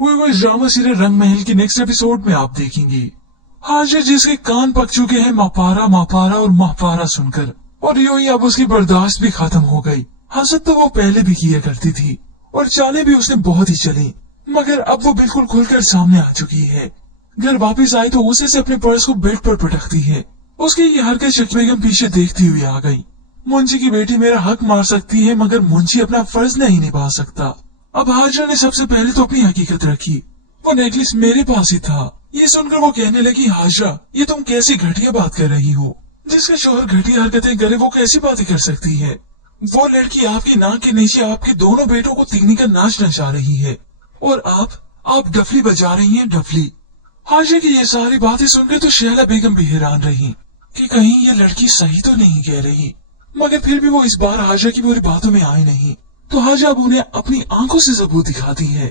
वो इस drama serial रंग महल की नेक्स्ट एपिसोड में आप देखेंगे हाजिर जिसके कान पक चुके हैं मापारा मापारा और मापारा सुनकर, और यूं ही अब उसकी बर्दाश्त भी खत्म हो गई। हसद तो वो पहले भी किया करती थी और चालें भी उसने बहुत ही चली, मगर अब वो बिल्कुल खुलकर सामने आ चुकी है। घर वापस आई तो उसे से अपने पर्स को बेड पर पटकती है। उसकी ये हरकत शकील बेगम पीछे देखती हुई आ गई। मुंशी की बेटी मेरा हक मार सकती है मगर मुंशी अपना फर्ज नहीं निभा सकता। अब हाजिरा ने सबसे पहले तो अपनी हकीकत रखी, वो नेकलेस मेरे पास ही था। ये सुनकर वो कहने लगी, हाजिरा ये तुम कैसी घटिया बात कर रही हो, जिसका शोहर घटिया हरकतें करे वो कैसी बातें कर सकती है। वो लड़की आपकी नाक के नीचे आपके दोनों बेटों को तीगनी का नाच नचा रही है और आप डफली बजा रही हैं, डफली। हाजिरा की ये सारी बातें सुनकर तो शहला बेगम भी हैरान रही कि कहीं ये लड़की सही तो नहीं कह रही, मगर फिर भी वो इस बार हाजिरा की पूरी बातों में आई नहीं। तो हाजिरा अब उन्हें अपनी आंखों से सबूत दिखाती है।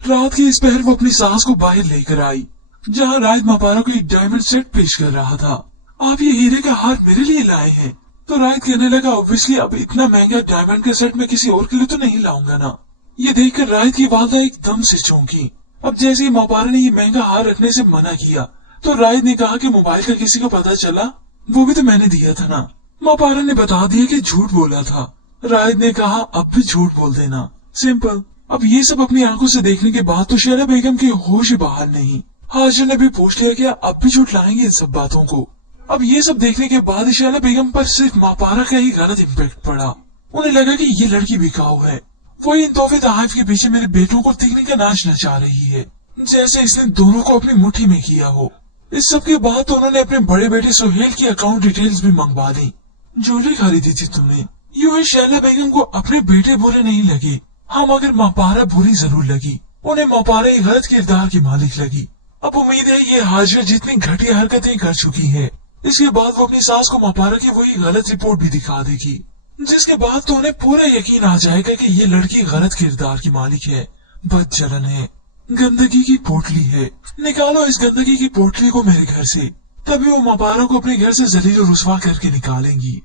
रात के इस पहर वो अपनी सास को बाहर लेकर आई, जहाँ रायद मापारा को एक डायमंड सेट पेश कर रहा था। आप ये हीरे का हार मेरे लिए लाए हैं? तो रायद कहने लगा, ऑब्वियसली अब इतना महंगा डायमंड का सेट मैं किसी और के लिए तो नहीं लाऊंगा ना। ये देखकर रायद की वालदा एकदम से चौंकी। अब जैसे ही मापारा ने ये महंगा हार रखने से मना किया तो रायद ने कहा कि मोबाइल का किसी को पता चला, वो भी तो मैंने दिया था ना। मापारा ने बता दिया कि झूठ बोला था। रायद ने कहा, अब भी झूठ बोल देना, सिंपल। अब ये सब अपनी आंखों से देखने के बाद तो शहला बेगम के होश ही बाहर नहीं। हाजिर ने भी पूछ लिया कि अब भी झूठ लाएंगे इन सब बातों को। अब ये सब देखने के बाद शहला बेगम पर सिर्फ मापारा का ही गलत इम्पैक्ट पड़ा। उन्हें लगा कि ये लड़की बिकाऊ है, वो इन तोहफे तोहफ के पीछे मेरे बेटों को तीगने का नाच नचा रही है, जैसे इसने दोनों को अपनी मुट्ठी में किया हो। इस सब के बाद तो उन्होंने अपने बड़े बेटे सुहेल की अकाउंट डिटेल्स भी मंगवा दी। ज्वेलरी खरीदी थी तुमने। यूं ही शहला बेगम को अपने बेटे बुरे नहीं लगे, हाँ मगर मापारा बुरी जरूर लगी। उन्हें मापारा एक गलत किरदार की मालिक लगी। अब उम्मीद है ये हाजिरा जितनी घटिया हरकतें कर चुकी है, इसके बाद वो अपनी सास को मापारा की वही गलत रिपोर्ट भी दिखा देगी, जिसके बाद तो उन्हें पूरा यकीन आ जाएगा कि ये लड़की गलत किरदार की मालिक है, बदचलन है, गंदगी की पोटली है। निकालो इस गंदगी की पोटली को मेरे घर से, तभी वो मापारा को अपने घर से जलील और रुस्वा करके निकालेंगी।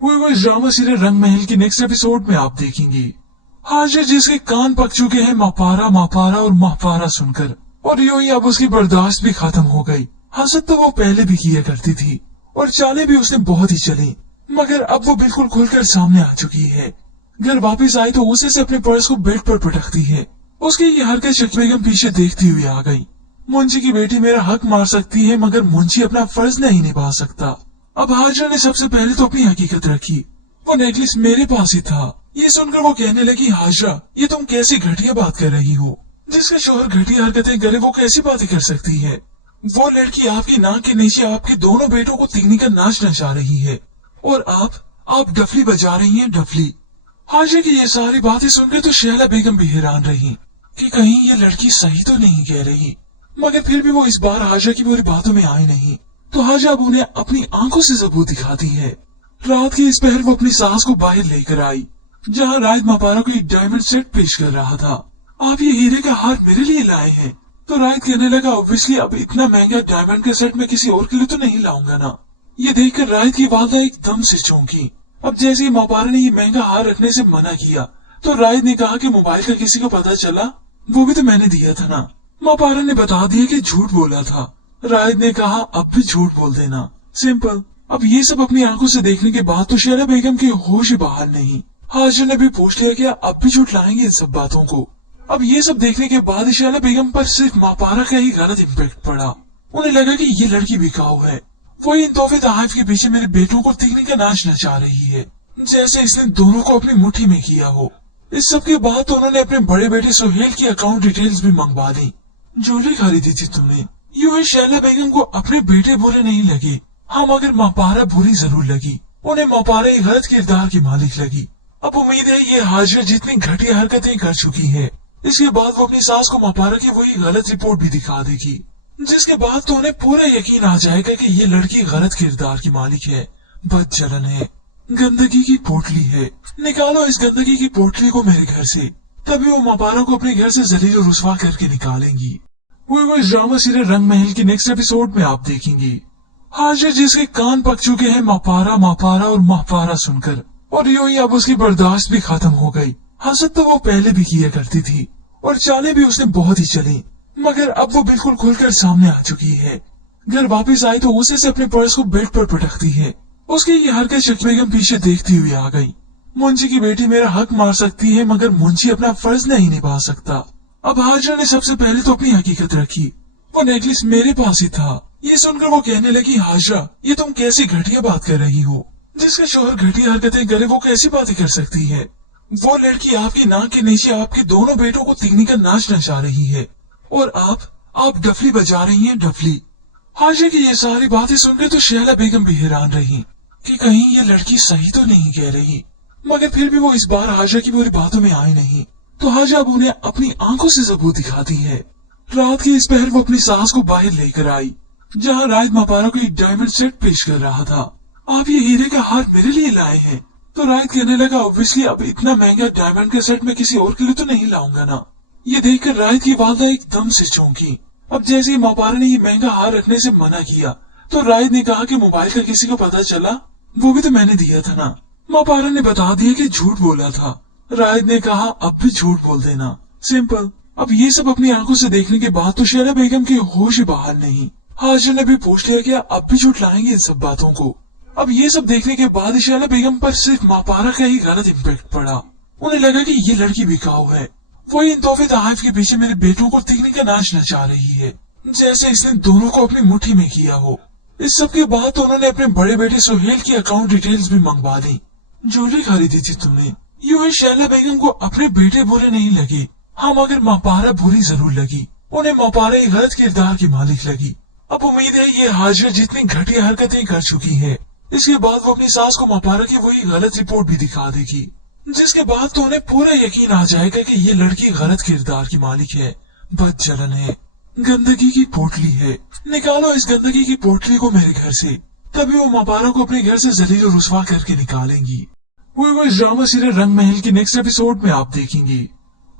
वो इस ड्रामा सीरियल रंग महल की नेक्स्ट एपिसोड में आप देखेंगे हाजिर जिसके कान पक चुके हैं मापारा मापारा और मापारा सुनकर, और यूं ही अब उसकी बर्दाश्त भी खत्म हो गई। हसद तो वो पहले भी किया करती थी और चालें भी उसने बहुत ही चली, मगर अब वो बिल्कुल खुलकर सामने आ चुकी है। घर वापस आई तो उसे से अपने पर्स को बेड पर पटकती है। उसकी ये हरकत शकील बेगम पीछे देखती हुई आ गई। मुंशी की बेटी मेरा हक मार सकती है मगर मुंशी अपना फर्ज नहीं निभा सकता। अब हाजिरा ने सबसे पहले तो अपनी हकीकत रखी, वो नेकलेस मेरे पास ही था। ये सुनकर वो कहने लगी, हाजिरा ये तुम कैसी घटिया बात कर रही हो, जिसका शोहर घटिया हरकतें करे वो कैसी बातें कर सकती है। वो लड़की आपकी नाक के नीचे आपके दोनों बेटों को तीगनी का नाच नचा रही है और आप डफली बजा रही हैं, डफली। हाजिरा की ये सारी बातें सुनकर तो शहला बेगम भी हैरान रही कि कहीं ये लड़की सही तो नहीं कह रही, मगर फिर भी वो इस बार हाजिरा की पूरी बातों में आई नहीं। तो हाजिरा अब उन्हें अपनी आंखों से सबूत दिखाती है। रात के इस पहर वो अपनी सास को बाहर लेकर आई, जहाँ रायद मापारा को एक डायमंड सेट पेश कर रहा था। आप ये हीरे का हार मेरे लिए लाए हैं? तो रायद कहने लगा, ऑब्वियसली अब इतना महंगा डायमंड का सेट मैं किसी और के लिए तो नहीं लाऊंगा ना। ये देखकर रायद की वालदा एकदम से चौंकी। अब जैसे ही मापारा ने ये महंगा हार रखने से मना किया तो रायद ने कहा कि मोबाइल का किसी को पता चला, वो भी तो मैंने दिया था ना। मापारा ने बता दिया कि झूठ बोला था। रायद ने कहा, अब भी झूठ बोल देना, सिंपल। अब ये सब अपनी आंखों से देखने के बाद तो शहला बेगम के होश ही बाहर नहीं। हाजिर ने भी पूछ लिया कि अब भी झूठ लाएंगे इन सब बातों को। अब ये सब देखने के बाद शहला बेगम पर सिर्फ मापारा का ही गलत इम्पैक्ट पड़ा। उन्हें लगा कि ये लड़की बिकाऊ है, वो इन तोहफे तोहफ के पीछे मेरे बेटों को तीगने का नाच नचा रही है, जैसे इसने दोनों को अपनी मुट्ठी में किया हो। इस सब के बाद तो उन्होंने अपने बड़े बेटे सुहेल की अकाउंट डिटेल्स भी मंगवा दी। ज्वेलरी खरीदी थी तुमने। यूं ही शहला बेगम को अपने बेटे बुरे नहीं लगे, हाँ मगर मापारा बुरी जरूर लगी। उन्हें मापारा एक गलत किरदार की मालिक लगी। अब उम्मीद है ये हाजिरा जितनी घटिया हरकतें कर चुकी है, इसके बाद वो अपनी सास को मापारा की वही गलत रिपोर्ट भी दिखा देगी, जिसके बाद तो उन्हें पूरा यकीन आ जाएगा कि ये लड़की गलत किरदार की मालिक है, बदचलन है, गंदगी की पोटली है। निकालो इस गंदगी की पोटली को मेरे घर से, तभी वो मापारा को अपने घर से जलील और रुस्वा करके निकालेंगी। वो इस ड्रामा सीरियल रंग महल की नेक्स्ट एपिसोड में आप देखेंगे हाजिर जिसके कान पक चुके हैं मापारा मापारा और मापारा सुनकर, और यूं ही अब उसकी बर्दाश्त भी खत्म हो गई। हसद तो वो पहले भी किया करती थी और चालें भी उसने बहुत ही चली, मगर अब वो बिल्कुल खुलकर सामने आ चुकी है। घर वापस आई तो उसे से अपने पर्स को बेड पर पटकती है। उसकी ये हरकत शकील बेगम पीछे देखती हुई आ गई। मुंशी की बेटी मेरा हक मार सकती है, मगर मुंशी अपना फर्ज नहीं निभा सकता। अब हाजरा ने सबसे पहले तो अपनी हकीकत रखी। वो नेकलेस मेरे पास ही था। ये सुनकर वो कहने लगी, हाजरा ये तुम कैसी घटिया बात कर रही हो? जिसका शोहर घटिया हरकतें करे वो कैसी बातें कर सकती है? वो लड़की आपकी नाक के नीचे आपके दोनों बेटों को तिगनी का नाच नचा रही है, और आप डफली बजा रही हैं, डफली। हाजरा की ये सारी बातें सुनकर तो शहला बेगम भी हैरान रही कि कहीं ये लड़की सही तो नहीं कह रही, मगर फिर भी वो इस बार हाजरा की पूरी बातों में आई नहीं। तो हाजरा अब उन्हें अपनी आंखों से सबूत दिखाती है। रात के इस पहर वो अपनी सास को बाहर लेकर आई, जहाँ रायद मापारा को एक डायमंड सेट पेश कर रहा था। आप ये हीरे का हार मेरे लिए लाए हैं? तो रायद कहने लगा, ऑब्वियसली अब इतना महंगा डायमंड का सेट मैं किसी और के लिए तो नहीं लाऊंगा ना। ये देखकर रायद की वालदा एकदम से चौंकी। अब जैसे ही मापारा ने ये महंगा हार रखने से मना किया तो रायद ने कहा कि मोबाइल का किसी को पता चला? वो भी तो मैंने दिया था ना। मापारा ने बता दिया कि झूठ बोला था। रायद ने कहा, अब भी झूठ बोल देना, सिंपल। अब ये सब अपनी आंखों से देखने के बाद तो शहला बेगम की होश ही बाहर नहीं। हाजरा ने भी पूछ लिया कि अब भी झूठ लाएंगे इन सब बातों को। अब ये सब देखने के बाद शहला बेगम पर सिर्फ मापारा का ही गलत इम्पैक्ट पड़ा। उन्हें लगा कि ये लड़की बिकाऊ है। वो इन तोहफे तोहफ के पीछे मेरे बेटों को तिगनी का नाच नचा रही है, जैसे इसने दोनों को अपनी मुट्ठी में किया हो। इस सब के बाद तो उन्होंने अपने बड़े बेटे सुहेल की अकाउंट डिटेल्स भी मंगवा दी। ज्वेलरी खरीदी थी तुमने। यूं ही शहला बेगम को अपने बेटे बुरे नहीं लगे, हाँ मगर मापारा बुरी जरूर लगी। उन्हें मापारा एक गलत किरदार की मालिक लगी। अब उम्मीद है ये हाजरा जितनी घटिया हरकतें कर चुकी है, इसके बाद वो अपनी सास को मापारा की वही गलत रिपोर्ट भी दिखा देगी, जिसके बाद तो उन्हें पूरा यकीन आ जाएगा कि ये लड़की गलत किरदार की मालिक है, बदचलन है, गंदगी की पोटली है। निकालो इस गंदगी की पोटली को मेरे घर से, तभी वो मापारा को अपने घर से जलील और रुस्वा करके निकालेंगी। वो इस ड्रामा सीरियल रंग महल की नेक्स्ट एपिसोड में आप देखेंगे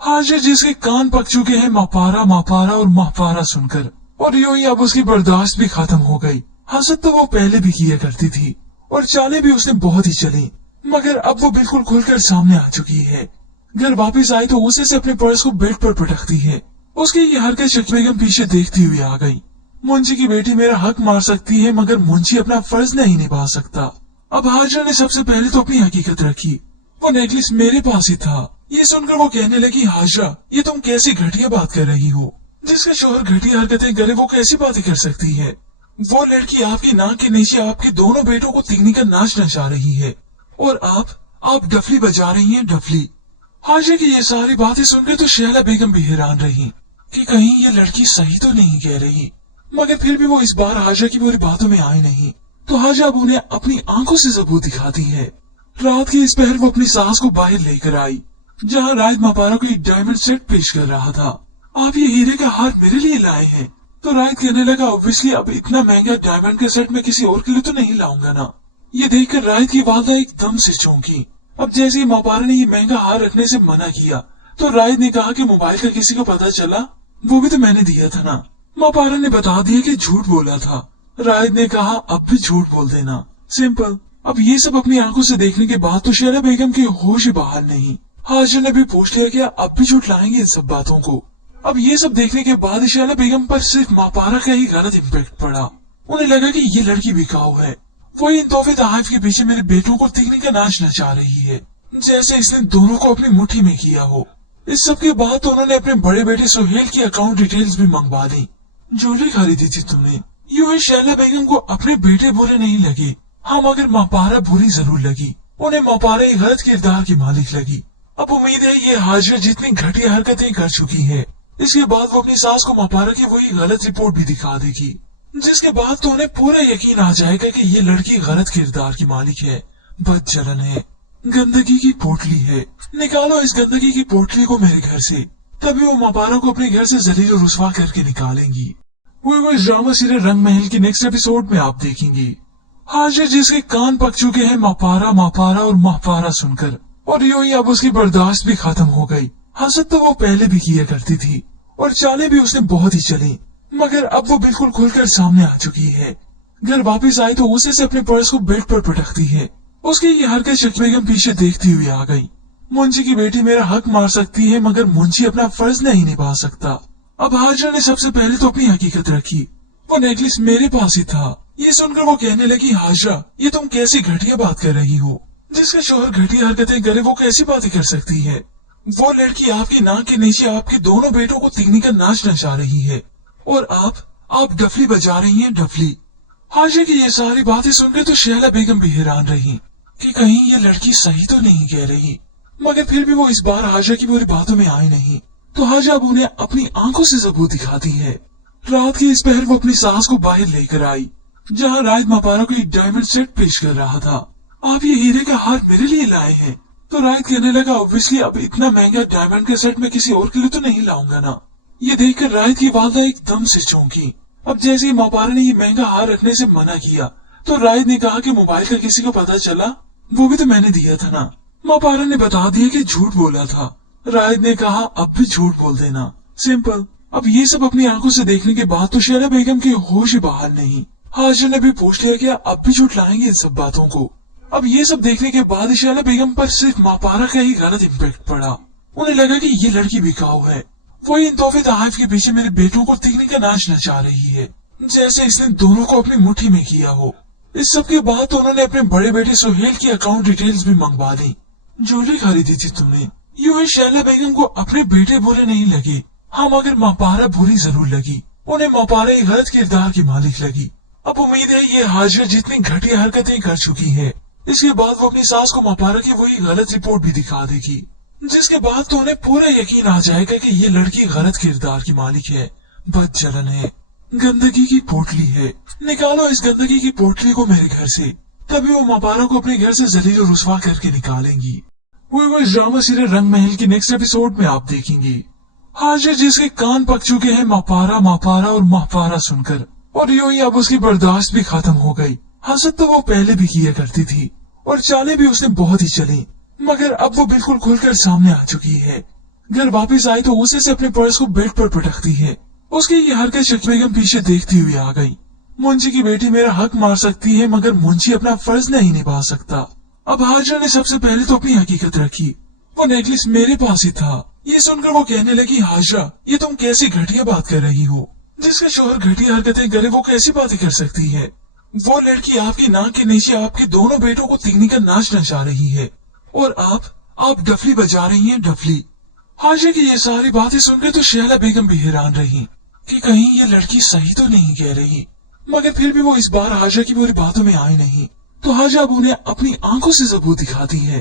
हाजरा जिसके कान पक चुके हैं मापारा मापारा और महपारा सुनकर, और यूं ही अब उसकी बर्दाश्त भी खत्म हो गई। हसद तो वो पहले भी किया करती थी और चालें भी उसने बहुत ही चली, मगर अब वो बिल्कुल खुलकर सामने आ चुकी है। घर वापस आई तो उसे से अपने पर्स को बेड पर पटकती है। उसकी ये हरकत शकील बेगम पीछे देखती हुई आ गई। मुंशी की बेटी मेरा हक मार सकती है, मगर मुंशी अपना फर्ज नहीं निभा सकता। अब हाजरा ने सबसे पहले तो अपनी हकीकत रखी। वो नेकलेस मेरे पास ही था। ये सुनकर वो कहने लगी, हाजरा ये तुम कैसी घटिया बात कर रही हो? जिसका शोहर घटिया हरकतें करे वो कैसी बातें कर सकती है? वो लड़की आपकी नाक के नीचे आपके दोनों बेटों को तिगनी का नाच नचा रही है, और आप डफली बजा रही हैं, डफली। हाजरा की ये सारी बातें सुनकर तो शहला बेगम भी हैरान रही कि कहीं ये लड़की सही तो नहीं कह रही, मगर फिर भी वो इस बार हाजरा की पूरी बातों में आई नहीं। तो हाजरा अब उन्हें अपनी आंखों से सबूत दिखाती है। रात के इस पहर वो अपनी सास को बाहर लेकर आई, जहाँ रायद मापारा को एक डायमंड सेट पेश कर रहा था। आप ये हीरे का हार मेरे लिए लाए हैं? तो रायद कहने लगा, ऑब्वियसली अब इतना महंगा डायमंड का सेट मैं किसी और के लिए तो नहीं लाऊंगा ना। ये देखकर रायद की वालदा एकदम से चौंकी। अब जैसे ही मापारा ने ये महंगा हार रखने से मना किया तो रायद ने कहा कि मोबाइल का किसी को पता चला? वो भी तो मैंने दिया था ना। मापारा ने बता दिया कि झूठ बोला था। रायद ने कहा, अब भी झूठ बोल देना, सिंपल। अब ये सब अपनी आंखों से देखने के बाद तो शहला बेगम की होश ही बाहर नहीं। हाजरा ने भी पूछ लिया कि अब भी झूठ लाएंगे इन सब बातों को। अब ये सब देखने के बाद शहला बेगम पर सिर्फ मापारा का ही गलत इम्पैक्ट पड़ा। उन्हें लगा कि ये लड़की बिकाऊ है। वो इन तोहफे तोहफ के पीछे मेरे बेटों को तिगनी का नाच नचा रही है, जैसे इसने दोनों को अपनी मुट्ठी में किया हो। इस सब के बाद तो उन्होंने अपने बड़े बेटे सुहेल की अकाउंट डिटेल्स भी मंगवा दी। ज्वेलरी खरीदी थी तुमने। यूं ही शहला बेगम को अपने बेटे बुरे नहीं लगे, हाँ मगर मापारा बुरी जरूर लगी। उन्हें मापारा एक गलत किरदार की मालिक लगी। अब उम्मीद है ये हाजरा जितनी घटिया हरकतें कर चुकी है, इसके बाद वो अपनी सास को मापारा की वही गलत रिपोर्ट भी दिखा देगी, जिसके बाद तो उन्हें पूरा यकीन आ जाएगा कि ये लड़की गलत किरदार की मालिक है, बदचलन है, गंदगी की पोटली है। निकालो इस गंदगी की पोटली को मेरे घर से, तभी वो मापारा को अपने घर से जलील और रुस्वा करके निकालेंगी। वो इस ड्रामा सीरियल रंग महल की नेक्स्ट एपिसोड में आप देखेंगे हाजरा जिसके कान पक चुके हैं मापारा मापारा और महपारा सुनकर, और यूं ही अब उसकी बर्दाश्त भी खत्म हो गई। हसद तो वो पहले भी किया करती थी और चालें भी उसने बहुत ही चली, मगर अब वो बिल्कुल खुलकर सामने आ चुकी है। घर वापस आई तो उसे से अपने पर्स को बेड पर पटकती है। उसकी ये हरकत शकील बेगम पीछे देखती हुई आ गई। मुंशी की बेटी मेरा हक मार सकती है मगर मुंशी अपना फर्ज नहीं निभा सकता। अब हाजरा ने सबसे पहले तो अपनी हकीकत रखी, वो नेकलेस मेरे पास ही था। ये सुनकर वो कहने लगी, हाजरा ये तुम कैसी घटिया बात कर रही हो, जिसका शोहर घटिया हरकतें करे वो कैसी बातें कर सकती है। वो लड़की आपकी नाक के नीचे आपके दोनों बेटों को तिगनी का नाच नचा रही है और आप डफली बजा रही हैं, डफली। हाजरा की ये सारी बातें सुनकर तो शैला बेगम भी हैरान रही कि कहीं ये लड़की सही तो नहीं कह रही, मगर फिर भी वो इस बार हाजरा की पूरी बातों में आई नहीं। तो हाजरा अब उन्हें अपनी आंखों से सबूत दिखाती है। रात के इस पहर वो अपनी सास को बाहर लेकर आई, जहाँ रायद मापारा को एक डायमंड सेट पेश कर रहा था। आप ये हीरे का हार मेरे लिए लाए हैं? तो रायद कहने लगा, ऑब्वियसली अब इतना महंगा डायमंड का सेट मैं किसी और के लिए तो नहीं लाऊंगा ना। ये देखकर रायद की वालदा एकदम से चौंकी। अब जैसे ही मापारा ने ये महंगा हार रखने से मना किया तो रायद ने कहा कि मोबाइल का किसी को पता चला? वो भी तो मैंने दिया था ना। मापारा ने बता दिया कि झूठ बोला था। रायद ने कहा, अब भी झूठ बोल देना, सिंपल। अब ये सब अपनी आंखों से देखने के बाद तो शैला बेगम के होश बाहर नहीं। हाजरा ने भी पूछ लिया कि अब भी झूठ लाएंगे इन सब बातों को। अब ये सब देखने के बाद शैला बेगम पर सिर्फ मापारा का ही गलत इम्पैक्ट पड़ा। उन्हें लगा कि ये लड़की बिकाऊ है, वही इन तोहफे तोहफ के पीछे मेरे बेटों को तिगनी का नाच नचा रही है, जैसे इसने दोनों को अपनी मुट्ठी में किया हो। इस सब के बाद तो उन्होंने अपने बड़े बेटे सुहेल की अकाउंट डिटेल्स भी मंगवा दी। ज्वेलरी खरीदी थी तुमने। यूं ही शैला बेगम को अपने बेटे बुरे नहीं लगे, हाँ मगर मापारा बुरी जरूर लगी। उन्हें मापारा एक गलत किरदार की मालिक लगी। अब उम्मीद है ये हाजरा जितनी घटिया हरकतें कर चुकी है, इसके बाद वो अपनी सास को मापारा की वही गलत रिपोर्ट भी दिखा देगी, जिसके बाद तो उन्हें पूरा यकीन आ जाएगा कि ये लड़की गलत किरदार की मालिक है, बदचलन है, गंदगी की पोटली है। निकालो इस गंदगी की पोटली को मेरे घर से, तभी वो मापारा को अपने घर से जलील और रुस्वा करके निकालेंगी। वो इस ड्रामा सीरियल रंग महल की नेक्स्ट एपिसोड में आप देखेंगे। हाजरा जिसके कान पक चुके हैं मापारा मापारा और मापारा सुनकर, और यूं ही अब उसकी बर्दाश्त भी खत्म हो गई। हसद तो वो पहले भी किया करती थी और चालें भी उसने बहुत ही चली, मगर अब वो बिल्कुल खुलकर सामने आ चुकी है। घर वापस आई तो उसे से अपने पर्स को बेड पर पटकती है। उसकी ये हरकत शकील बेगम पीछे देखती हुई आ गई। मुंशी की बेटी मेरा हक मार सकती है मगर मुंशी अपना फर्ज नहीं निभा सकता। अब हाजरा ने सबसे पहले तो अपनी हकीकत रखी, वो नेकलेस मेरे पास ही था। ये सुनकर वो कहने लगी, हाजरा ये तुम कैसी घटिया बात कर रही हो, जिसका शोहर घटिया हरकतें करे वो कैसी बातें कर सकती है। वो लड़की आपकी नाक के नीचे आपके दोनों बेटों को तिगनी का नाच नचा रही है और आप डफली बजा रही हैं, डफली। हाजरा की ये सारी बातें सुनकर तो शैला बेगम भी हैरान रही कि कहीं ये लड़की सही तो नहीं कह रही, मगर फिर भी वो इस बार हाजरा की पूरी बातों में आई नहीं। तो हाजरा अब उन्हें अपनी आंखों से सबूत दिखाती है।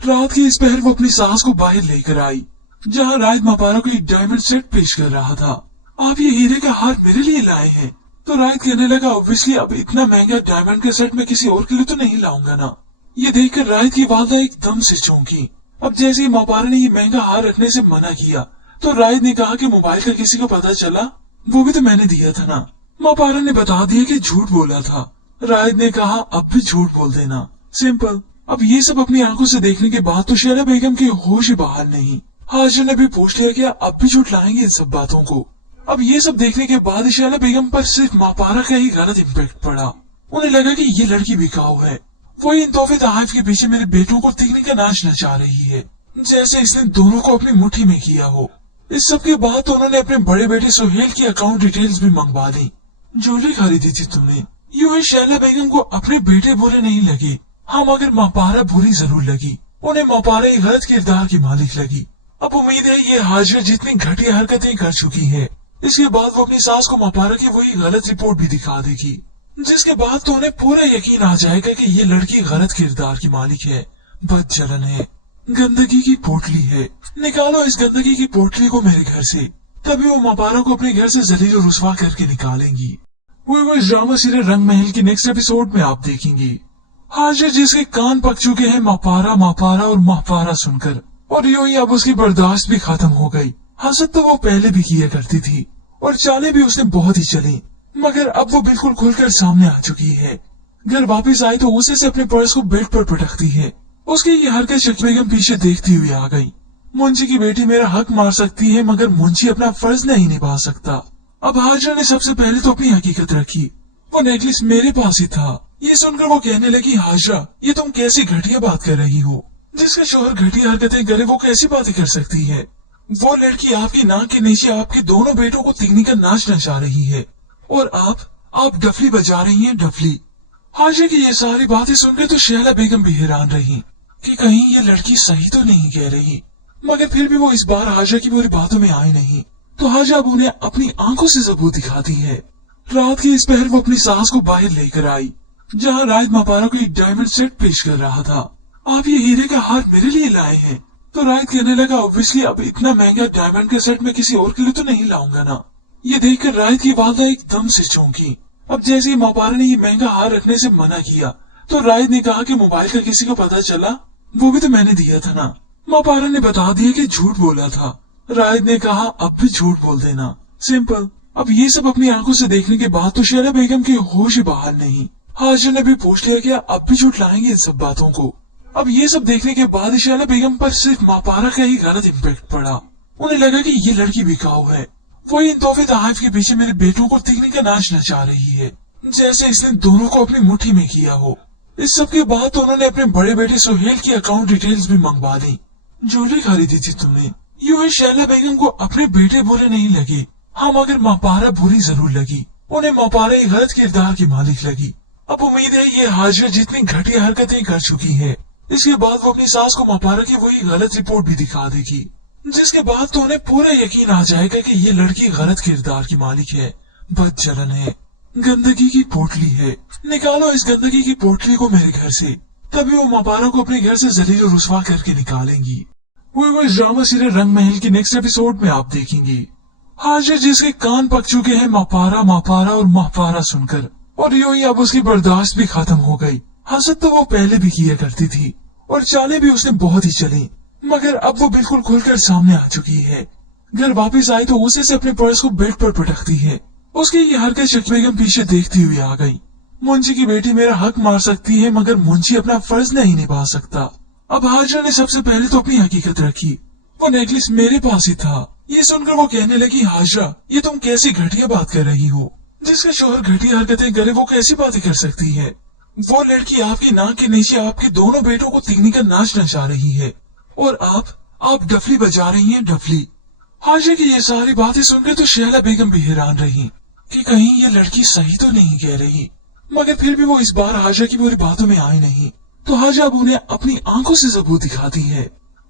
रात के इस पहर वो अपनी सास को बाहर लेकर आई, जहाँ रायद मापारा को एक डायमंड सेट पेश कर रहा था। आप ये हीरे का हार मेरे लिए लाए हैं? तो रायद कहने लगा, ऑब्वियसली अब इतना महंगा डायमंड का सेट मैं किसी और के लिए तो नहीं लाऊंगा ना। ये देखकर रायद की वालदा एकदम से चौंकी। अब जैसे ही मापारा ने ये महंगा हार रखने से मना किया तो रायद ने कहा कि मोबाइल का किसी को पता चला? वो भी तो मैंने दिया था ना। मापारा ने बता दिया कि झूठ बोला था। रायद ने कहा, अब भी झूठ बोल देना, सिंपल। अब ये सब अपनी आंखों से देखने के बाद तो शैला बेगम के होश बाहर नहीं। हाजरा ने भी पूछ लिया कि अब भी झूठ लाएंगे इन सब बातों को। अब ये सब देखने के बाद शैला बेगम पर सिर्फ मापारा का ही गलत इम्पैक्ट पड़ा। उन्हें लगा कि ये लड़की बिकाऊ है, वही इन तोहफे तोहफ के पीछे मेरे बेटों को तिगनी का नाच नचा रही है, जैसे इसने दोनों को अपनी मुट्ठी में किया हो। इस सब के बाद तो उन्होंने अपने बड़े बेटे सुहेल की अकाउंट डिटेल्स भी मंगवा दी। ज्वेलरी खरीदी थी तुमने। यूं ही शैला बेगम को अपने बेटे बुरे नहीं लगे, हाँ मगर मापारा बुरी जरूर लगी। उन्हें मापारा एक गलत किरदार की मालिक लगी। अब उम्मीद है ये हाजरा जितनी घटिया हरकतें कर चुकी है, इसके बाद वो अपनी सास को मापारा की वही गलत रिपोर्ट भी दिखा देगी, जिसके बाद तो उन्हें पूरा यकीन आ जाएगा कि ये लड़की गलत किरदार की मालिक है, बदचलन है, गंदगी की पोटली है। निकालो इस गंदगी की पोटली को मेरे घर से, तभी वो मापारा को अपने घर से जलील और रुस्वा करके निकालेंगी। वो इस ड्रामा सीरियल रंग महल की नेक्स्ट एपिसोड में आप देखेंगे। हाजरा जिसके कान पक चुके हैं मापारा मापारा और मापारा सुनकर, और यूं ही अब उसकी बर्दाश्त भी खत्म हो गई। हसद तो वो पहले भी किया करती थी और चालें भी उसने बहुत ही चली, मगर अब वो बिल्कुल खुलकर सामने आ चुकी है। घर वापस आई तो उसे से अपने पर्स को बेड पर पटकती है। उसकी ये हरकत शकील बेगम पीछे देखती हुई आ गई। मुंशी की बेटी मेरा हक मार सकती है मगर मुंशी अपना फर्ज नहीं निभा सकता। अब हाजरा ने सबसे पहले तो अपनी हकीकत रखी, वो नेकलेस मेरे पास ही था। ये सुनकर वो कहने लगी, हाजरा ये तुम कैसी घटिया बात कर रही हो, जिसका शोहर घटिया हरकतें करे वो कैसी बातें कर सकती है। वो लड़की आपकी नाक के नीचे आपके दोनों बेटों को तिगनी का नाच नचा रही है और आप डफली बजा रही हैं, डफली। हाशिया की ये सारी बातें सुनकर तो शहला बेगम भी हैरान रही कि कहीं ये लड़की सही तो नहीं कह रही, मगर फिर भी वो इस बार हाशिया की पूरी बातों में आई नहीं। तो हाशिया अब उन्हें अपनी आंखों से सबूत दिखाती है। रात के इस पहर वो अपनी सास को बाहर लेकर आई, जहाँ रायद मापारा को एक डायमंड सेट पेश कर रहा था। आप ये हीरे का हार मेरे लिए लाए हैं? तो रायद कहने लगा, ऑब्वियसली अब इतना महंगा डायमंड का सेट मैं किसी और के लिए तो नहीं लाऊंगा ना। ये देखकर रायद की वालदा एकदम से चौंकी। अब जैसे ही मापारा ने ये महंगा हार रखने से मना किया तो रायद ने कहा कि मोबाइल का किसी को पता चला? वो भी तो मैंने दिया था ना। मापारा ने बता दिया कि झूठ बोला था। रायद ने कहा, अब भी झूठ बोल देना, सिंपल। अब ये सब अपनी आंखों से देखने के बाद तो शहला बेगम के होश ही बाहर नहीं। हाशिया ने भी पूछ लिया कि अब भी झूठ लाएंगे इन सब बातों को। अब ये सब देखने के बाद शहला बेगम पर सिर्फ मापारा का ही गलत इम्पैक्ट पड़ा। उन्हें लगा कि ये लड़की बिकाऊ है, वो इन तोहफे तोहफ के पीछे मेरे बेटों को तिगनी का नाच नचा रही है, जैसे इसने दोनों को अपनी मुट्ठी में किया हो। इस सब के बाद तो उन्होंने अपने बड़े बेटे सुहेल की अकाउंट डिटेल्स भी मंगवा दी। ज्वेलरी खरीदी थी तुमने। यूं ही शहला बेगम को अपने बेटे बुरे नहीं लगे, हाँ मगर मापारा बुरी जरूर लगी। उन्हें मापारा एक गलत किरदार की मालिक लगी। अब उम्मीद है ये हाजिरा जितनी घटिया हरकतें कर चुकी है, इसके बाद वो अपनी सास को मापारा की वही गलत रिपोर्ट भी दिखा देगी, जिसके बाद तो उन्हें पूरा यकीन आ जाएगा कि ये लड़की गलत किरदार की मालिक है, बदचलन है, गंदगी की पोटली है। निकालो इस गंदगी की पोटली को मेरे घर से, तभी वो मापारा को अपने घर से जलील और रुस्वा करके निकालेंगी। वो इस ड्रामा सीरियल रंग महल की नेक्स्ट एपिसोड में आप देखेंगे। हाजिर जिसके कान पक चुके हैं मापारा मापारा और महपारा सुनकर, और यूं ही अब उसकी बर्दाश्त भी खत्म हो गई। हसद तो वो पहले भी किया करती थी और चाले भी उसने बहुत ही चली, मगर अब वो बिल्कुल खुलकर सामने आ चुकी है। घर वापस आई तो उसे से अपने पर्स को बेड पर पटकती है। उसकी ये हरकत शकील बेगम पीछे देखती हुई आ गई। मुंशी की बेटी मेरा हक मार सकती है, मगर मुंशी अपना फर्ज नहीं निभा सकता। अब हाजिरा ने सबसे पहले तो अपनी हकीकत रखी, वो नेकलेस मेरे पास ही था। ये सुनकर वो कहने लगी, हाजिरा ये तुम कैसी घटिया बात कर रही हो? जिसका शोहर घटिया हरकतें करे वो कैसी बातें कर सकती है? वो लड़की आपकी नाक के नीचे आपके दोनों बेटों को तिगनी का नाच नचा रही है और आप डफली बजा रही हैं, डफली। हाजिरा की ये सारी बातें सुनकर तो शहला बेगम भी हैरान रही कि कहीं ये लड़की सही तो नहीं कह रही, मगर फिर भी वो इस बार हाजिरा की पूरी बातों में आई नहीं। तो हाजिरा अब उन्हें अपनी आंखों से सबूत दिखाती है।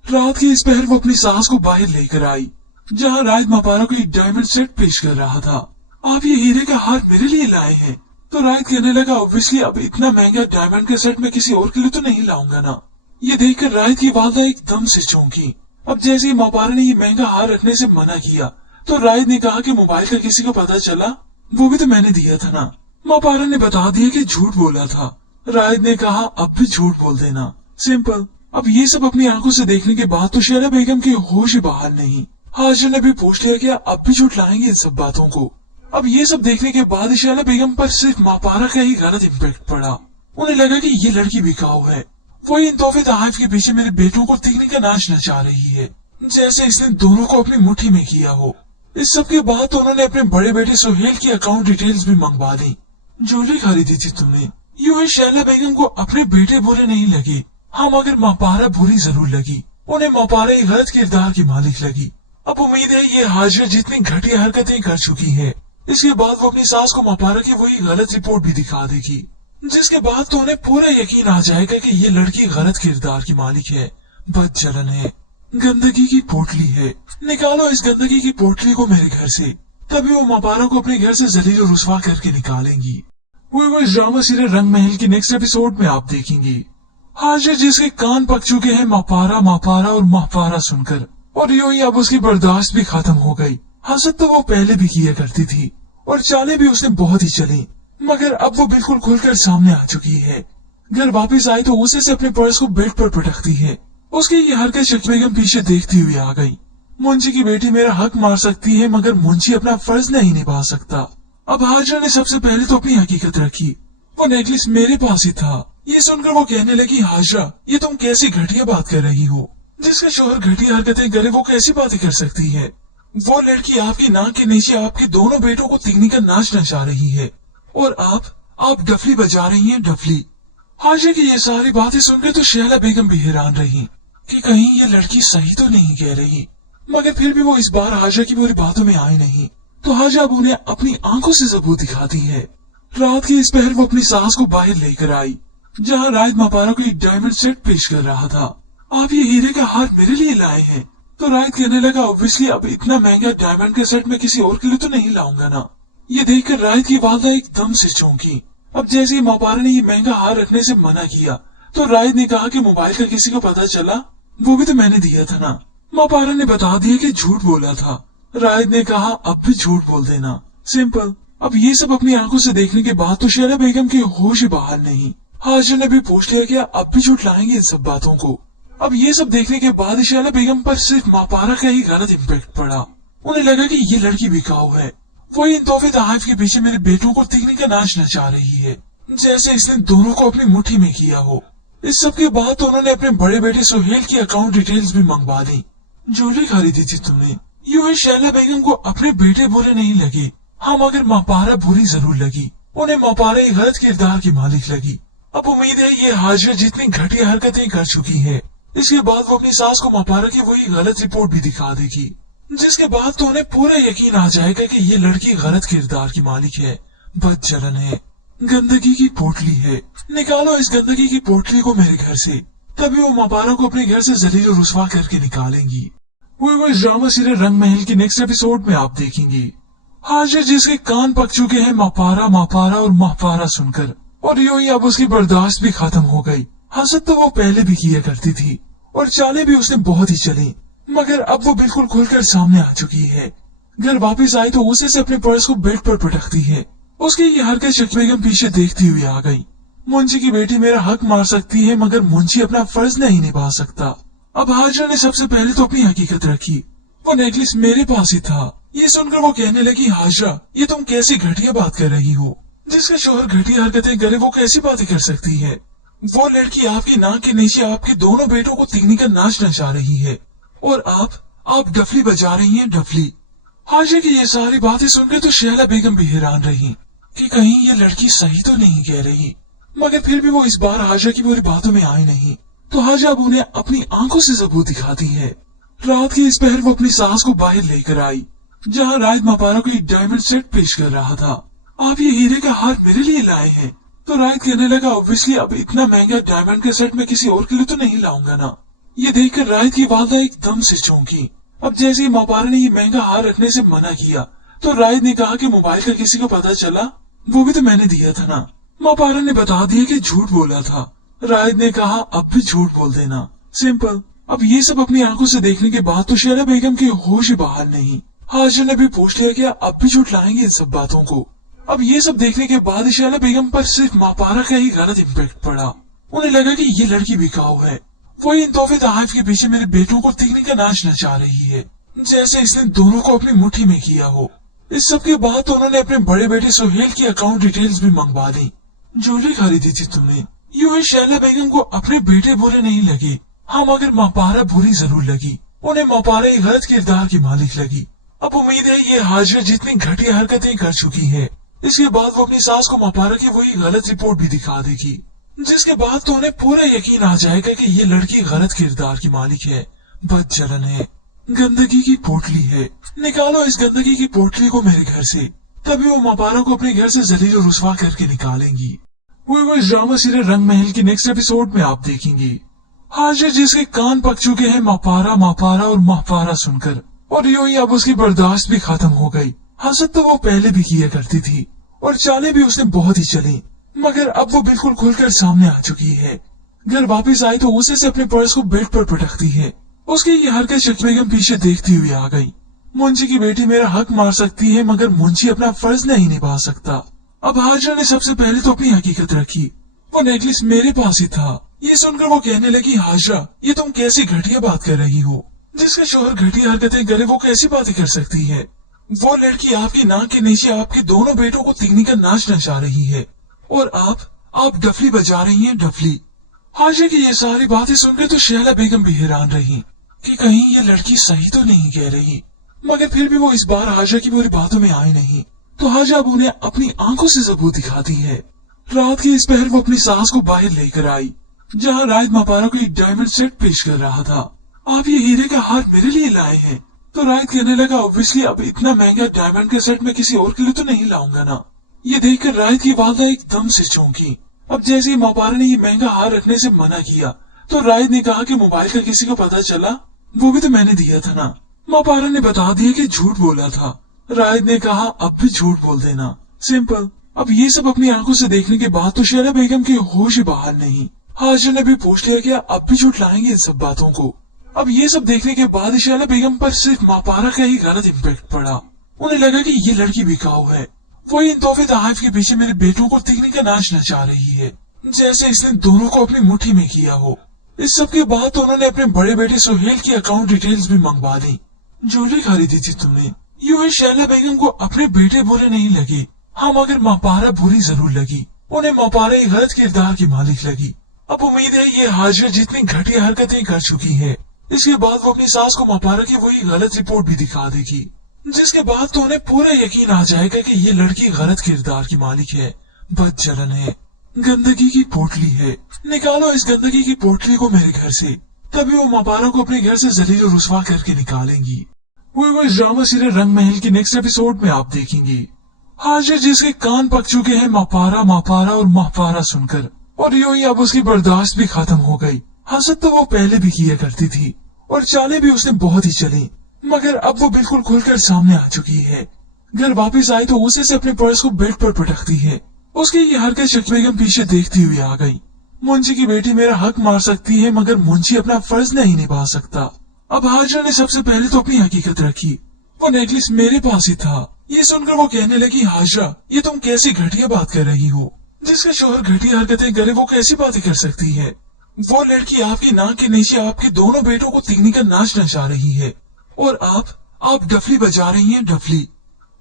रात के इस पहर वो अपनी सास को बाहर लेकर आई, जहाँ रायद मापारा को एक डायमंड सेट पेश कर रहा था। आप ये हीरे का हार मेरे लिए लाए हैं? तो रायद कहने लगा, ऑब्वियसली अब इतना महंगा डायमंड का सेट मैं किसी और के लिए तो नहीं लाऊंगा ना। ये देखकर रायद की वालदा एकदम से चौंकी। अब जैसे ही मापारा ने ये महंगा हार रखने से मना किया तो रायद ने कहा कि मोबाइल का किसी को पता चला? वो भी तो मैंने दिया था ना। मापारा ने बता दिया कि झूठ बोला था। रायद ने कहा, अब भी झूठ बोल देना, सिंपल। अब ये सब अपनी आंखों से देखने के बाद तो शहला बेगम के होश ही बाहर नहीं। हाजिर ने भी पूछ लिया कि अब भी झूठ लाएंगे इन सब बातों को। अब ये सब देखने के बाद शहला बेगम पर सिर्फ मापारा का ही गलत इम्पैक्ट पड़ा। उन्हें लगा कि ये लड़की बिकाऊ है, वो इन तोहफे तोहफ के पीछे मेरे बेटों को तिगनी का नाच नचा रही है, जैसे इसने दोनों को अपनी मुट्ठी में किया हो। इस सब के बाद तो उन्होंने अपने बड़े बेटे सुहेल की अकाउंट डिटेल्स भी मंगवा दी। ज्वेलरी खरीदी थी तुमने। यूं ही शहला बेगम को अपने बेटे बुरे नहीं लगे, हाँ मगर मापारा बुरी जरूर लगी। उन्हें मापारा एक गलत किरदार की मालिक लगी। अब उम्मीद है ये हाजिरा जितनी घटिया हरकतें कर चुकी है, इसके बाद वो अपनी सास को मापारा की वही गलत रिपोर्ट भी दिखा देगी, जिसके बाद तो उन्हें पूरा यकीन आ जाएगा कि ये लड़की गलत किरदार की मालिक है, बदचलन है, गंदगी की पोटली है। निकालो इस गंदगी की पोटली को मेरे घर से, तभी वो मापारा को अपने घर से जलील और रुस्वा करके निकालेंगी। वो इस ड्रामा सीरियल रंग महल की नेक्स्ट एपिसोड में आप देखेंगे। हाजिर जिसके कान पक चुके हैं मापारा मापारा और महपारा सुनकर, और यूं ही अब उसकी बर्दाश्त भी खत्म हो गई। हसद तो वो पहले भी किया करती थी और चाले भी उसने बहुत ही चली, मगर अब वो बिल्कुल खुलकर सामने आ चुकी है। घर वापस आई तो उसे से अपने पर्स को बेड पर पटकती है। उसकी ये हरकत शकील बेगम पीछे देखती हुई आ गई। मुंशी की बेटी मेरा हक मार सकती है, मगर मुंशी अपना फर्ज नहीं निभा सकता। अब हाजिरा ने सबसे पहले तो अपनी हकीकत रखी, वो नेकलेस मेरे पास ही था। ये सुनकर वो कहने लगी, हाजिरा ये तुम कैसी घटिया बात कर रही हो? जिसका शोहर घटिया हरकतें करे वो कैसी बातें कर सकती है? वो लड़की आपकी नाक के नीचे आपके दोनों बेटों को तिगनी का नाच नचा रही है और आप डफली बजा रही हैं, डफली। हाजिरा की ये सारी बातें सुनकर तो शहला बेगम भी हैरान रही। कि कहीं ये लड़की सही तो नहीं कह रही, मगर फिर भी वो इस बार हाजा की पूरी बातों में आई नहीं, तो हाजा अब उन्हें अपनी आंखों से सबूत दिखाती है। रात के इस पहर वो अपनी सास को बाहर लेकर आई, जहाँ रायद मापारा को एक डायमंड सेट पेश कर रहा था। आप ये हीरे का हार मेरे लिए लाए हैं? तो रायद कहने लगा, ऑब्वियसली अब इतना महंगा डायमंड का सेट मैं किसी और के लिए तो नहीं लाऊंगा ना। ये देखकर रायद की वालदा एकदम से चौंकी। अब जैसे ही मापारा ने ये महंगा हार रखने से मना किया, तो रायद ने कहा कि मोबाइल का किसी को पता चला? वो भी तो मैंने दिया था ना। मापारा ने बता दिया कि झूठ बोला था। रायद ने कहा, अब भी झूठ बोल देना, सिंपल। अब ये सब अपनी आंखों से देखने के बाद तो शैला बेगम के होश ही बाहर नहीं। हाजिर ने भी पूछ लिया कि अब भी झूठ लाएंगे इन सब बातों को। अब ये सब देखने के बाद शैला बेगम पर सिर्फ मापारा का ही गलत इम्पैक्ट पड़ा। उन्हें लगा कि ये लड़की बिकाऊ है, वो इन तोहफे तोहफ के पीछे मेरे बेटों को तीखने का नाच नचा रही है, जैसे इसने दोनों को अपनी मुट्ठी में किया हो। इस सब के बाद तो उन्होंने अपने बड़े बेटे सुहेल की अकाउंट डिटेल्स भी मंगवा दी। ज्वेलरी खरीदी थी तुमने। यूं ही शैला बेगम को अपने बेटे बुरे नहीं लगे, हाँ मगर मापारा बुरी जरूर लगी। उन्हें मापारा एक गलत किरदार की मालिक लगी। अब उम्मीद है ये हाजिर जितनी घटिया हरकतें कर चुकी है, इसके बाद वो अपनी सास को मापारा की वही गलत रिपोर्ट भी दिखा देगी, जिसके बाद तो उन्हें पूरा यकीन आ जाएगा कि ये लड़की गलत किरदार की मालिक है, बदचलन है, गंदगी की पोटली है। निकालो इस गंदगी की पोटली को मेरे घर से, तभी वो मापारा को अपने घर से जलील और रुस्वा करके निकालेंगी। वो इस ड्रामा सीरियल रंग महल की नेक्स्ट एपिसोड में आप देखेंगे। हाजिर जिसके कान पक चुके हैं मापारा मापारा और मापारा सुनकर, और यूं ही अब उसकी बर्दाश्त भी खत्म हो गई। हसद तो वो पहले भी किया करती थी और चालें भी उसने बहुत ही चली, मगर अब वो बिल्कुल खुलकर सामने आ चुकी है। घर वापस आई तो उसे से अपने पर्स को बेड पर पटकती है। उसकी ये हरकत शकील बेगम पीछे देखती हुई आ गई। मुंशी की बेटी मेरा हक मार सकती है, मगर मुंशी अपना फर्ज नहीं निभा सकता। अब हाजिर ने सबसे पहले तो अपनी हकीकत रखी, वो नेकलेस मेरे पास ही था। ये सुनकर वो कहने लगी, हाजरा ये तुम कैसी घटिया बात कर रही हो? जिसका शोहर घटिया हरकतें करे वो कैसी बातें कर सकती है? वो लड़की आपकी नाक के नीचे आपके दोनों बेटों को तीखने का नाच नचा रही है, और आप डफली बजा रही हैं, डफली। हाजिर की ये सारी बातें सुनकर तो शैला बेगम भी हैरान रही कि कहीं ये लड़की सही तो नहीं कह रही, मगर फिर भी वो इस बार हाजिर की पूरी बातों में आई नहीं, तो हाजिर अब उन्हें अपनी आंखों से सबूत दिखाती है। रात के इस पहर वो अपनी सास को बाहर लेकर आई, जहाँ रायद मापारा को एक डायमंड सेट पेश कर रहा था। आप ये हीरे का हार मेरे लिए लाए हैं? तो रायद कहने लगा, ऑब्वियसली अब इतना महंगा डायमंड का सेट मैं किसी और के लिए तो नहीं लाऊंगा ना। ये देखकर रायद की वालदा एकदम से चौंकी। अब जैसे ही मापारा ने ये महंगा हार रखने से मना किया, तो रायद ने कहा कि मोबाइल का किसी को पता चला? वो भी तो मैंने दिया था ना। मापारा ने बता दिया कि झूठ बोला था। रायद ने कहा, अब भी झूठ बोल देना, सिंपल। अब ये सब अपनी आंखों से देखने के बाद तो शैला बेगम के होश ही बाहर नहीं। हाजिर ने भी पूछ लिया कि अब भी झूठ लाएंगे इन सब बातों को। अब ये सब देखने के बाद शैला बेगम पर सिर्फ मापारा का ही गलत इम्पैक्ट पड़ा। उन्हें लगा कि ये लड़की बिकाऊ है, वो इन तोहफे तोहफ के पीछे मेरे बेटों को तीखने का नाच नचा रही है, जैसे इसने दोनों को अपनी मुट्ठी में किया हो। इस सब के बाद तो उन्होंने अपने बड़े बेटे सुहेल की अकाउंट डिटेल्स भी मंगवा दी। ज्वेलरी खरीदी थी तुमने। यूं ही शैला बेगम को अपने बेटे बुरे नहीं लगे, हाँ मगर मापारा बुरी जरूर लगी। उन्हें मापारा एक गलत किरदार की मालिक लगी। अब उम्मीद है ये हाजिर जितनी घटिया हरकतें कर चुकी है, इसके बाद वो अपनी सास को मापारा की वही गलत रिपोर्ट भी दिखा देगी, जिसके बाद तो उन्हें पूरा यकीन आ जाएगा कि ये लड़की गलत किरदार की मालिक है, बदचलन है, गंदगी की पोटली है। निकालो इस गंदगी की पोटली को मेरे घर से, तभी वो मापारा को अपने घर से जलील और रुस्वा करके निकालेंगी। वो इस ड्रामा सीरियल रंग महल की नेक्स्ट एपिसोड में आप देखेंगे। हाजिर जिसके कान पक चुके हैं मापारा मापारा और मापारा सुनकर, और यूं ही अब उसकी बर्दाश्त भी खत्म हो गई। हसद तो वो पहले भी किया करती थी और चालें भी उसने बहुत ही चली, मगर अब वो बिल्कुल खुलकर सामने आ चुकी है। घर वापस आई तो उसे से अपने पर्स को बेड पर पटकती है। उसकी ये हरकत शकील बेगम पीछे देखती हुई आ गई। मुंशी की बेटी मेरा हक मार सकती है, मगर मुंशी अपना फर्ज नहीं निभा सकता। अब हाजिर ने सबसे पहले तो अपनी हकीकत रखी, वो नेकलेस मेरे पास ही था। ये सुनकर वो कहने लगी, हाजरा ये तुम कैसी घटिया बात कर रही हो? जिसका शोहर घटिया हरकतें करे वो कैसी बातें कर सकती है? वो लड़की आपकी नाक के नीचे आपके दोनों बेटों को तीखने का नाच नचा रही है, और आप डफली बजा रही हैं, डफली। हाजिर की ये सारी बातें सुनकर तो शैला बेगम भी हैरान रही कि कहीं ये लड़की सही तो नहीं कह रही, मगर फिर भी वो इस बार हाजिर की पूरी बातों में आई नहीं, तो हाजिर अब उन्हें अपनी आंखों से सबूत दिखाती है। रात के इस पहर वो अपनी सास को बाहर लेकर आई, जहाँ रायद मापारा को एक डायमंड सेट पेश कर रहा था। आप ये हीरे का हार मेरे लिए लाए हैं? तो रायद कहने लगा, ऑब्वियसली अब इतना महंगा डायमंड का सेट मैं किसी और के लिए तो नहीं लाऊंगा ना। ये देखकर रायद की वालदा एकदम से चौंकी। अब जैसे ही मापारा ने ये महंगा हार रखने से मना किया तो रायद ने कहा कि मोबाइल का किसी को पता चला? वो भी तो मैंने दिया था ना। मापारा ने बता दिया कि झूठ बोला था। रायद ने कहा, अब भी झूठ बोल देना, सिंपल। अब ये सब अपनी आंखों से देखने के बाद तो शैला बेगम के होश ही बाहर नहीं। हाजिर ने भी पूछ लिया कि अब भी झूठ लाएंगे इन सब बातों को। अब ये सब देखने के बाद शैला बेगम पर सिर्फ मापारा का ही गलत इम्पैक्ट पड़ा। उन्हें लगा कि ये लड़की बिकाऊ है, वो इन तोहफे तोहफ के पीछे मेरे बेटों को तिगने का नाच नचा रही है, जैसे इसने दोनों को अपनी मुट्ठी में किया हो। इस सब के बाद तो उन्होंने अपने बड़े बेटे सुहेल की अकाउंट डिटेल्स भी मंगवा दी। ज्वेलरी खरीदी थी तुमने। यूं ही शैला बेगम को अपने बेटे बुरे नहीं लगे, हाँ मगर मापारा बुरी जरूर लगी। उन्हें मापारा एक गलत किरदार की मालिक लगी। अब उम्मीद है ये हाजिरा जितनी घटिया हरकतें कर चुकी है, इसके बाद वो अपनी सास को मापारा की वही गलत रिपोर्ट भी दिखा देगी, जिसके बाद तो उन्हें पूरा यकीन आ जाएगा कि ये लड़की गलत किरदार की मालिक है, बदचलन है, गंदगी की पोटली है। निकालो इस गंदगी की पोटली को मेरे घर से, तभी वो मापारा को अपने घर से जलील और रुसवा करके निकालेंगी। वो इस ड्रामा सीरियल रंग महल की नेक्स्ट एपिसोड में आप देखेंगे। हाजिर जिसके कान पक चुके हैं मापारा मापारा और महपारा सुनकर, और यूं ही अब उसकी बर्दाश्त भी खत्म हो गई। हसद तो वो पहले भी किया करती थी और चालें भी उसने बहुत ही चली, मगर अब वो बिल्कुल खुलकर सामने आ चुकी है। घर वापस आई तो उसे से अपने पर्स को बेड पर पटकती है। उसकी ये हरकत शकील बेगम पीछे देखती हुई आ गई। मुंशी की बेटी मेरा हक मार सकती है, मगर मुंशी अपना फर्ज नहीं निभा सकता। अब हाजिरा ने सबसे पहले तो अपनी हकीकत रखी। वो नेकलेस मेरे पास ही था। ये सुनकर वो कहने लगी, हाजिरा ये तुम कैसी घटिया बात कर रही हो? जिसका शोहर घटिया हरकतें करे वो कैसी बातें कर सकती है? वो लड़की आपकी नाक के नीचे आपके दोनों बेटों को तिगनी का नाच नचा रही है, और आप डफली बजा रही हैं, डफली।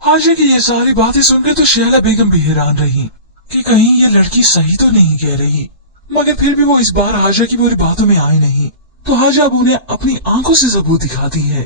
हाजिरा की ये सारी बातें सुनकर तो शैला बेगम भी हैरान रही कि कहीं ये लड़की सही तो नहीं कह रही, मगर फिर भी वो इस बार हाजिरा की पूरी बातों में आई नहीं। तो हाजिरा अब उन्हें अपनी आंखों से सबूत दिखाती है।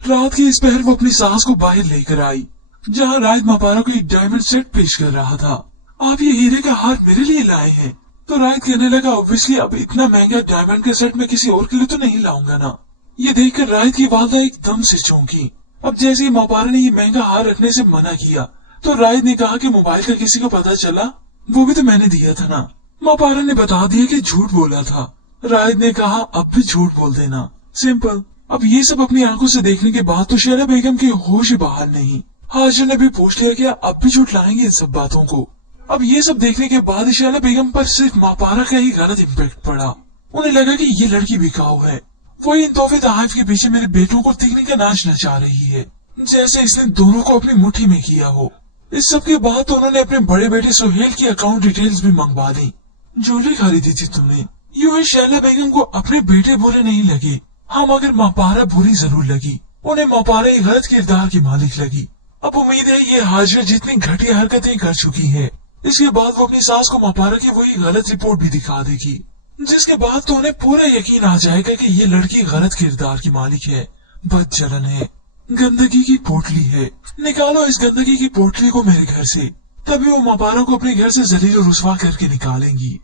रात के इस पहर वो अपनी सास को बाहर लेकर आई, जहाँ रायद मापारा को एक डायमंड सेट पेश कर रहा था। आप ये हीरे का हार मेरे लिए लाए हैं? तो रायद कहने लगा, ऑब्वियसली अब इतना महंगा डायमंड का सेट मैं किसी और के लिए तो नहीं लाऊंगा ना। ये देखकर रायद की वालदा एकदम से चौंकी। अब जैसे ही मापारा ने ये महंगा हार रखने से मना किया तो रायद ने कहा कि मोबाइल का किसी को पता चला? वो भी तो मैंने दिया था ना। मापारा ने बता दिया कि झूठ बोला था। रायद ने कहा, अब भी झूठ बोल देना, सिंपल। अब ये सब अपनी आंखों से देखने के बाद तो शैला बेगम के होश ही बाहर नहीं। हाजिर ने भी पूछ लिया कि अब भी झूठ लाएंगे इन सब बातों को। अब ये सब देखने के बाद शैला बेगम पर सिर्फ मापारा का ही गलत इम्पैक्ट पड़ा। उन्हें लगा कि ये लड़की बिकाऊ है, वो इन तोहफे तोहफ के पीछे मेरे बेटों को तिगने का नाच नचा रही है, जैसे इसने दोनों को अपनी मुट्ठी में किया हो। इस सब के बाद तो उन्होंने अपने बड़े बेटे सुहेल की अकाउंट डिटेल्स भी मंगवा दी। ज्वेलरी खरीदी थी तुमने। यूं ही शैला बेगम को अपने बेटे बुरे नहीं लगे, हाँ मगर मापारा बुरी जरूर लगी। उन्हें मापारा एक गलत किरदार की मालिक लगी। अब उम्मीद है ये हाजिरा जितनी घटिया हरकतें कर चुकी है, इसके बाद वो अपनी सास को मापारा की वही गलत रिपोर्ट भी दिखा देगी, जिसके बाद तो उन्हें पूरा यकीन आ जाएगा कि ये लड़की गलत किरदार की मालिक है, बदचलन है, गंदगी की पोटली है। निकालो इस गंदगी की पोटली को मेरे घर से, तभी वो मापारा को अपने घर से जलील और रुसवा करके निकालेंगी।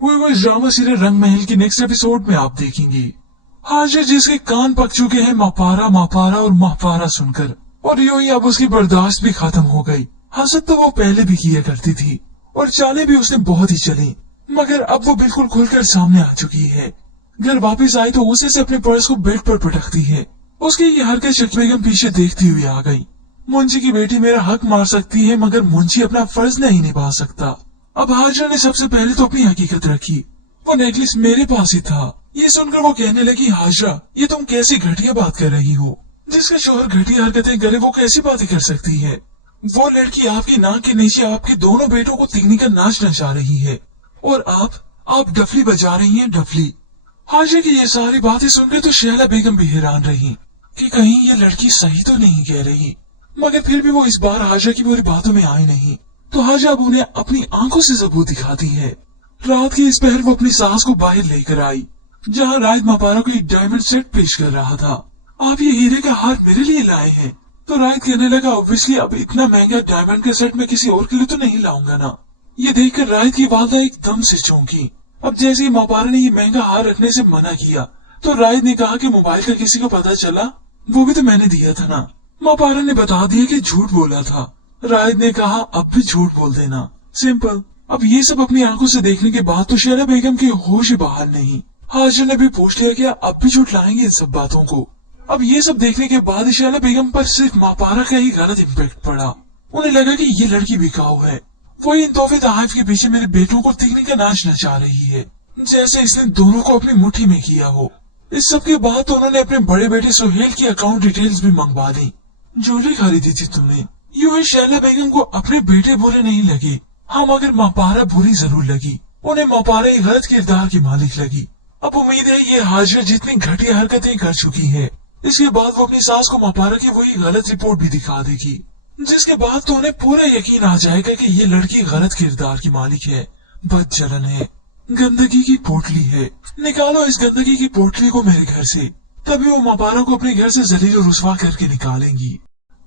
वो इस ड्रामा सीरियल रंग महल की नेक्स्ट एपिसोड में आप देखेंगे। हाजिर जिसके कान पक चुके हैं मापारा मापारा और महपारा सुनकर, और यूं ही अब उसकी बर्दाश्त भी खत्म हो गई। हसद तो वो पहले भी किया करती थी और चालें भी उसने बहुत ही चली, मगर अब वो बिल्कुल खुलकर सामने आ चुकी है। घर वापस आई तो उसे से अपने पर्स को बेड पर पटकती है। उसकी ये हरकत शकील बेगम पीछे देखती हुई आ गई। मुंशी की बेटी मेरा हक मार सकती है, मगर मुंशी अपना फर्ज नहीं निभा सकता। अब हाजिरा ने सबसे पहले तो अपनी हकीकत रखी। वो नेकलेस मेरे पास ही था। ये सुनकर वो कहने लगी, हाजिरा ये तुम कैसी घटिया बात कर रही हो? जिसका शोहर घटिया हरकतें करे वो कैसी बातें कर सकती है? वो लड़की आपकी नाक के नीचे आपके दोनों बेटों को तिगनी का नाच नचा रही है, और आप डफली बजा रही हैं, डफली। हाजिरा की ये सारी बातें सुनकर तो शैला बेगम भी हैरान रही कि कहीं ये लड़की सही तो नहीं कह रही, मगर फिर भी वो इस बार हाजिरा की पूरी बातों में आई नहीं। तो हाजिरा अब उन्हें अपनी आंखों से सबूत दिखाती है। रात के इस पहर वो अपनी सास को बाहर लेकर आई, जहाँ रायद मापारा को एक डायमंड सेट पेश कर रहा था। आप ये हीरे का हार मेरे लिए लाए हैं? तो रायद कहने लगा, ऑब्वियसली अब इतना महंगा डायमंड का सेट मैं किसी और के लिए तो नहीं लाऊंगा ना। ये देखकर रायद की वालदा एकदम से चौंकी। अब जैसे ही मापारा ने ये महंगा हार रखने से मना किया तो राहिद ने कहा कि मोबाइल का किसी को पता चला? वो भी तो मैंने दिया था ना। मापारा ने बता दिया कि झूठ बोला था। राहिद ने कहा अब भी झूठ बोल देना, सिंपल। अब ये सब अपनी आंखों से देखने के बाद तो शैला बेगम के होश ही बाहर नहीं। हाजिर ने भी पूछ लिया कि अब भी झूठ लाएंगे इन सब बातों को। अब ये सब देखने के बाद शैला बेगम पर सिर्फ मापारा का ही गलत इम्पैक्ट पड़ा। उन्हें लगा कि ये लड़की बिकाऊ है, वो इन तोहफे तोहफ के पीछे मेरे बेटों को तीखने का नाच नचा रही है, जैसे इसने दोनों को अपनी मुट्ठी में किया हो। इस सब के बाद तो उन्होंने अपने बड़े बेटे सुहेल की अकाउंट डिटेल्स भी मंगवा दी। ज्वेलरी खरीदी थी तुमने, यूं ही शैला बेगम को अपने बेटे बुरे नहीं लगे। हाँ, मगर मापारा बुरी जरूर लगी। उन्हें मापारा एक गलत किरदार की मालिक लगी। अब उम्मीद है ये हाजिर जितनी घटिया हरकतें कर चुकी है, इसके बाद वो अपनी सास को मापारा की वही गलत रिपोर्ट भी दिखा देगी, जिसके बाद तो उन्हें पूरा यकीन आ जाएगा कि ये लड़की गलत किरदार की मालिक है, बदचलन है, गंदगी की पोटली है। निकालो इस गंदगी की पोटली को मेरे घर से, तभी वो मापारा को अपने घर से जलील और रुस्वा करके निकालेंगी।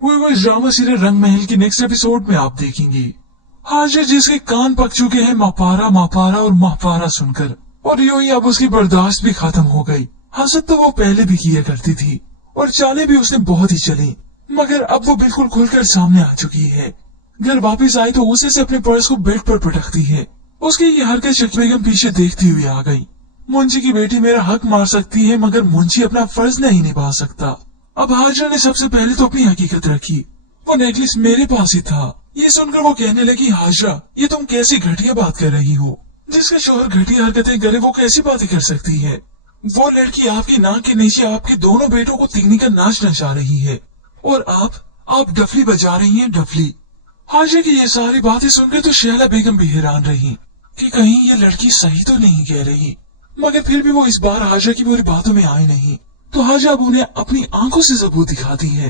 वो इस ड्रामा सीरियल रंग महल की नेक्स्ट एपिसोड में आप देखेंगे। हाजिर जिसके कान पक चुके हैं मापारा मापारा और मापारा सुनकर, और यूं ही अब उसकी बर्दाश्त भी खत्म हो गई। हसद तो वो पहले भी किया करती थी और चालें भी उसने बहुत ही चली, मगर अब वो बिल्कुल खुलकर सामने आ चुकी है। घर वापस आई तो उसे से अपने पर्स को बेड पर पटकती है। उसकी ये हरकत शकील बेगम पीछे देखती हुई आ गई। मुंशी की बेटी मेरा हक मार सकती है, मगर मुंशी अपना फर्ज नहीं निभा सकता। अब हाजिर ने सबसे पहले तो अपनी हकीकत रखी। वो नेकलेस मेरे पास ही था। ये सुनकर वो कहने लगी, हाजरा ये तुम कैसी घटिया बात कर रही हो? जिसका शोहर घटिया हरकतें करे वो कैसी बातें कर सकती है? वो लड़की आपकी नाक के नीचे आपके दोनों बेटों को तीखने का नाच नचा रही है, और आप डफली बजा रही हैं, डफली। हाजिर की ये सारी बातें सुनकर तो शैला बेगम भी हैरान रही कि कहीं ये लड़की सही तो नहीं कह रही, मगर फिर भी वो इस बार हाजिर की पूरी बातों में आई नहीं। तो हाजिर अब उन्हें अपनी आंखों से सबूत दिखाती है।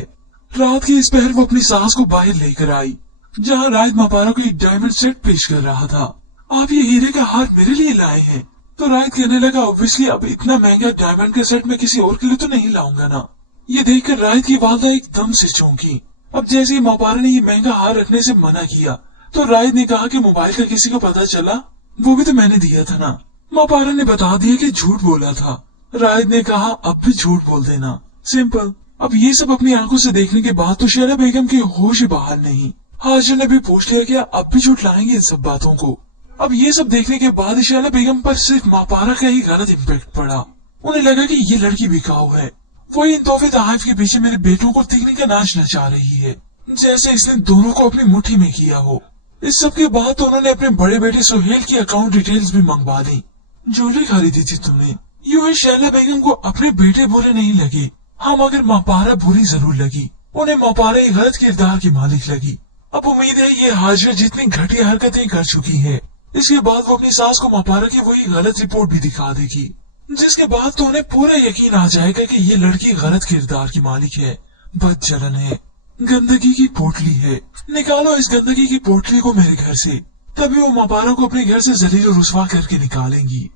रात के इस पहर वो अपनी सास को बाहर लेकर आई, जहाँ राहिद मापारा को एक डायमंड सेट पेश कर रहा था। आप ये हीरे का हार मेरे लिए लाए हैं? तो राहिद कहने लगा, ऑब्वियसली अब इतना महंगा डायमंड का सेट मैं किसी और के लिए तो नहीं लाऊंगा ना। ये देखकर राहिद की वालदा एकदम से चौंकी। अब जैसे ही मापारा ने ये महंगा हार रखने से मना किया तो राहिद ने कहा कि मोबाइल का किसी को पता चला? वो भी तो मैंने दिया था ना। मापारा ने बता दिया कि झूठ बोला था। राहिद ने कहा अब भी झूठ बोल देना, सिंपल। अब ये सब अपनी आंखों से देखने के बाद तो शैला बेगम के होश ही बाहर नहीं। हाजिर ने भी पूछ लिया कि अब भी झूठ लाएंगे इन सब बातों को। अब ये सब देखने के बाद शैला बेगम पर सिर्फ मापारा का ही गलत इम्पैक्ट पड़ा। उन्हें लगा कि ये लड़की बिकाऊ है, वो इन तोहफे तोहफ के पीछे मेरे बेटों को तीखने का नाच नचा रही है, जैसे इसने दोनों को अपनी मुट्ठी में किया हो। इस सब के बाद तो उन्होंने अपने बड़े बेटे सुहेल की अकाउंट डिटेल्स भी मंगवा दी। ज्वेलरी खरीदी थी तुमने, यूं ही शैला बेगम को अपने बेटे बुरे नहीं लगे। हाँ, मगर मापारा बुरी जरूर लगी। उन्हें मापारा एक गलत किरदार की मालिक लगी। अब उम्मीद है ये हाजिर जितनी घटिया हरकतें कर चुकी है, इसके बाद वो अपनी सास को मापारा की वही गलत रिपोर्ट भी दिखा देगी, जिसके बाद तो उन्हें पूरा यकीन आ जाएगा कि ये लड़की गलत किरदार की मालिक है, बदचलन है, गंदगी की पोटली है। निकालो इस गंदगी की पोटली को मेरे घर से, तभी वो मापारा को अपने घर से जलील और रुस्वा करके निकालेंगी।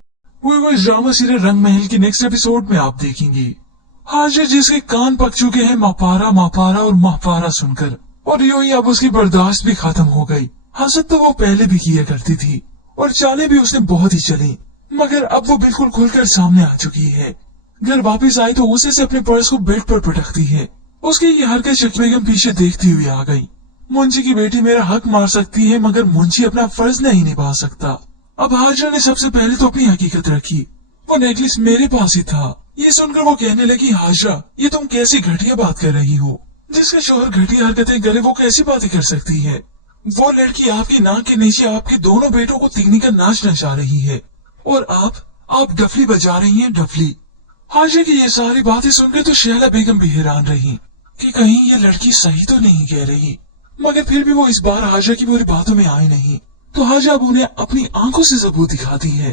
वो इस ड्रामा सीरियल रंग महल की नेक्स्ट एपिसोड में आप देखेंगे। हाजिर जिसके कान पक चुके हैं मापारा मापारा और मापारा सुनकर, और यूं ही अब उसकी बर्दाश्त भी खत्म हो गई। हसद तो वो पहले भी किया करती थी और चालें भी उसने बहुत ही चली, मगर अब वो बिल्कुल खुलकर सामने आ चुकी है। घर वापस आई तो उसे से अपने पर्स को बेड पर पटकती है। उसकी ये हरकत शकील बेगम पीछे देखती हुई आ गई। मुंशी की बेटी मेरा हक मार सकती है, मगर मुंशी अपना फर्ज नहीं निभा सकता। अब हाजिर ने सबसे पहले तो अपनी हकीकत रखी। वो नेकलेस मेरे पास ही था। ये सुनकर वो कहने लगी, हाजरा ये तुम कैसी घटिया बात कर रही हो? जिसका शोहर घटिया हरकतें करे वो कैसी बातें कर सकती है? वो लड़की आपकी नाक के नीचे आपके दोनों बेटों को तीखने का नाच नचा रही है, और आप डफली बजा रही हैं, डफली। हाजिर की ये सारी बातें सुनकर तो शैला बेगम भी हैरान रही कि कहीं ये लड़की सही तो नहीं कह रही, मगर फिर भी वो इस बार हाजिर की पूरी बातों में आई नहीं। तो हाजिर अब उन्हें अपनी आंखों से सबूत दिखाती है।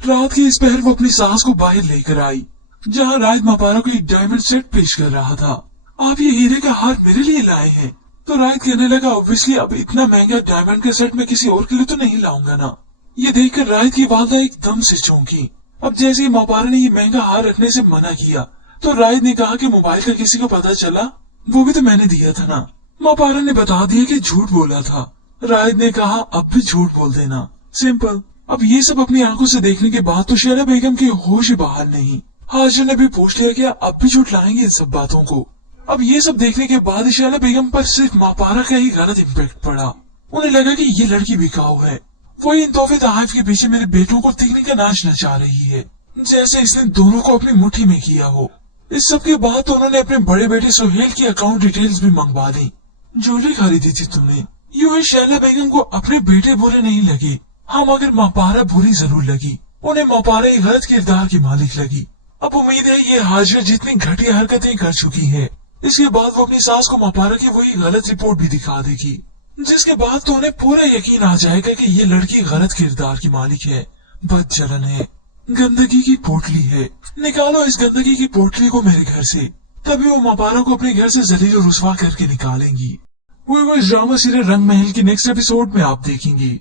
रात के इस पहर वो अपनी सास को बाहर लेकर आई, जहाँ राहिद मापारा को एक डायमंड सेट पेश कर रहा था। आप ये हीरे का हार मेरे लिए लाए हैं? तो राहिद कहने लगा, ऑब्वियसली अब इतना महंगा डायमंड का सेट मैं किसी और के लिए तो नहीं लाऊंगा ना। ये देखकर राहिद की वालदा एकदम से चौंकी। अब जैसे ही मापारा ने ये महंगा हार रखने से मना किया तो राहिद ने कहा कि मोबाइल का किसी को पता चला? वो भी तो मैंने दिया था ना। मापारा ने बता दिया कि झूठ बोला था। राहिद ने कहा अब भी झूठ बोल देना, सिंपल। अब ये सब अपनी आंखों से देखने के बाद तो शैला बेगम की होश ही बाहर नहीं। हाजिर ने भी पूछ लिया कि अब भी झुठलाएंगे इन सब बातों को। अब ये सब देखने के बाद शैला बेगम पर सिर्फ मापारा का ही गलत इम्पैक्ट पड़ा। उन्हें लगा कि ये लड़की बिकाऊ है, वो इन तोहफे तोहफ के पीछे मेरे बेटों को तीखने का नाच नचा रही है, जैसे इसने दोनों को अपनी मुट्ठी में किया हो। इस सब के बाद तो उन्होंने अपने बड़े बेटे सुहेल की अकाउंट डिटेल्स भी मंगवा दी। ज्वेलरी खरीदी थी तुमने, यूं ही शैला बेगम को अपने बेटे बुरे नहीं लगे, हाँ मगर मापारा बुरी जरूर लगी। उन्हें मापारा एक गलत किरदार की मालिक लगी। अब उम्मीद है ये हाजिरा जितनी घटिया हरकतें कर चुकी है, इसके बाद वो अपनी सास को मापारा की वही गलत रिपोर्ट भी दिखा देगी, जिसके बाद तो उन्हें पूरा यकीन आ जाएगा कि ये लड़की गलत किरदार की मालिक है, बदचलन है, गंदगी की पोटली है। निकालो इस गंदगी की पोटली को मेरे घर से, तभी वो मापारा को अपने घर से जलील और रुस्वा करके निकालेंगी। वो इस ड्रामा सीरियल रंग महल की नेक्स्ट एपिसोड में आप देखेंगे।